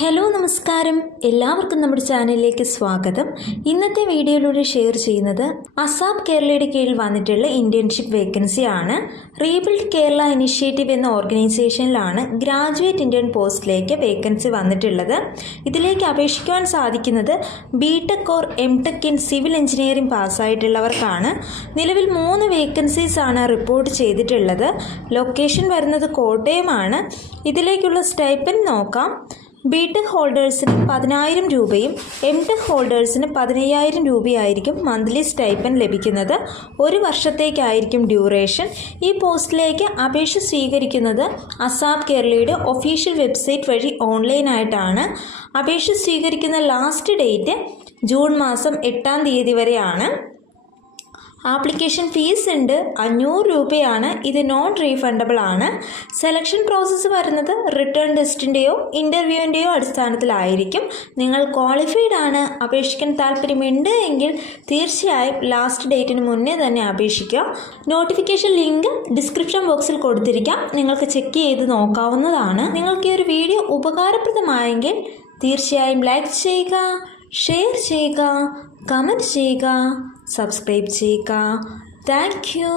Hello നമസ്കാരം, എല്ലാവർക്കും നമ്മുടെ ചാനലിലേക്ക് സ്വാഗതം. ഇന്നത്തെ വീഡിയോയിലൂടെ ഷെയർ ചെയ്യുന്നത് അസാപ് കേരളയുടെ കീഴിൽ വന്നിട്ടുള്ള ഇന്റേൺഷിപ്പ് വേക്കൻസി ആണ്. റീബിൽഡ് കേരള ഇനിഷ്യേറ്റീവ് എന്ന ഓർഗനൈസേഷനിലാണ് ഗ്രാജുവേറ്റ് ഇന്റേൺ പോസ്റ്റിലേക്ക് വേക്കൻസി വന്നിട്ടുള്ളത്. ഇതിലേക്ക് അപേക്ഷിക്കുവാൻ സാധിക്കുന്നത് B Tech or M Tech in civil engineering പാസ്സായിട്ടുള്ളവർക്കാണ്. നിലവിൽ 3 വേക്കൻസീസ് ആണ് റിപ്പോർട്ട് ചെയ്തിട്ടുള്ളത്. ലൊക്കേഷൻ വരുന്നത് കോട്ടയമാണ്. ഇതിലേക്കുള്ള സ്റ്റൈപ്പൻഡ് നോക്കാം. ബിടെക് ഹോൾഡേഴ്സിന് 10,000 രൂപയും എംടെക് ഹോൾഡേഴ്സിന് 15,000 രൂപയായിരിക്കും മന്ത്ലി സ്റ്റൈപ്പൻഡ് ലഭിക്കുന്നത്. 1 വർഷത്തേക്കായിരിക്കും ഡ്യൂറേഷൻ. ഈ പോസ്റ്റിലേക്ക് അപേക്ഷ സ്വീകരിക്കുന്നത് അസാപ് കേരളയുടെ ഒഫീഷ്യൽ വെബ്സൈറ്റ് വഴി ഓൺലൈനായിട്ടാണ്. അപേക്ഷ സ്വീകരിക്കുന്ന ലാസ്റ്റ് ഡേറ്റ് ജൂൺ മാസം 8-ാം തീയതി വരെയാണ്. ആപ്ലിക്കേഷൻ ഫീസ് ഉണ്ട്, 500 രൂപയാണ്. ഇത് നോൺ റീഫണ്ടബിൾ ആണ്. സെലക്ഷൻ പ്രോസസ്സ് വരുന്നത് റിട്ടേൺ ടെസ്റ്റിൻ്റെയോ ഇൻ്റർവ്യൂവിൻ്റെയോ അടിസ്ഥാനത്തിലായിരിക്കും. നിങ്ങൾ ക്വാളിഫൈഡ് ആണ്, അപേക്ഷിക്കാൻ താല്പര്യമുണ്ട് എങ്കിൽ തീർച്ചയായും ലാസ്റ്റ് ഡേറ്റിന് മുന്നേ തന്നെ അപേക്ഷിക്കുക. നോട്ടിഫിക്കേഷൻ ലിങ്ക് ഡിസ്ക്രിപ്ഷൻ ബോക്സിൽ കൊടുത്തിരിക്കാം, നിങ്ങൾക്ക് ചെക്ക് ചെയ്ത് നോക്കാവുന്നതാണ്. നിങ്ങൾക്ക് ഈ ഒരു വീഡിയോ ഉപകാരപ്രദമായെങ്കിൽ തീർച്ചയായും ലൈക്ക് ചെയ്യുക, ഷെയർ ചെയ്യുക, കമൻറ്റ് ചെയ്യുക, സബ്സ്ക്രൈബ് ചെയ്യുക. Thank you.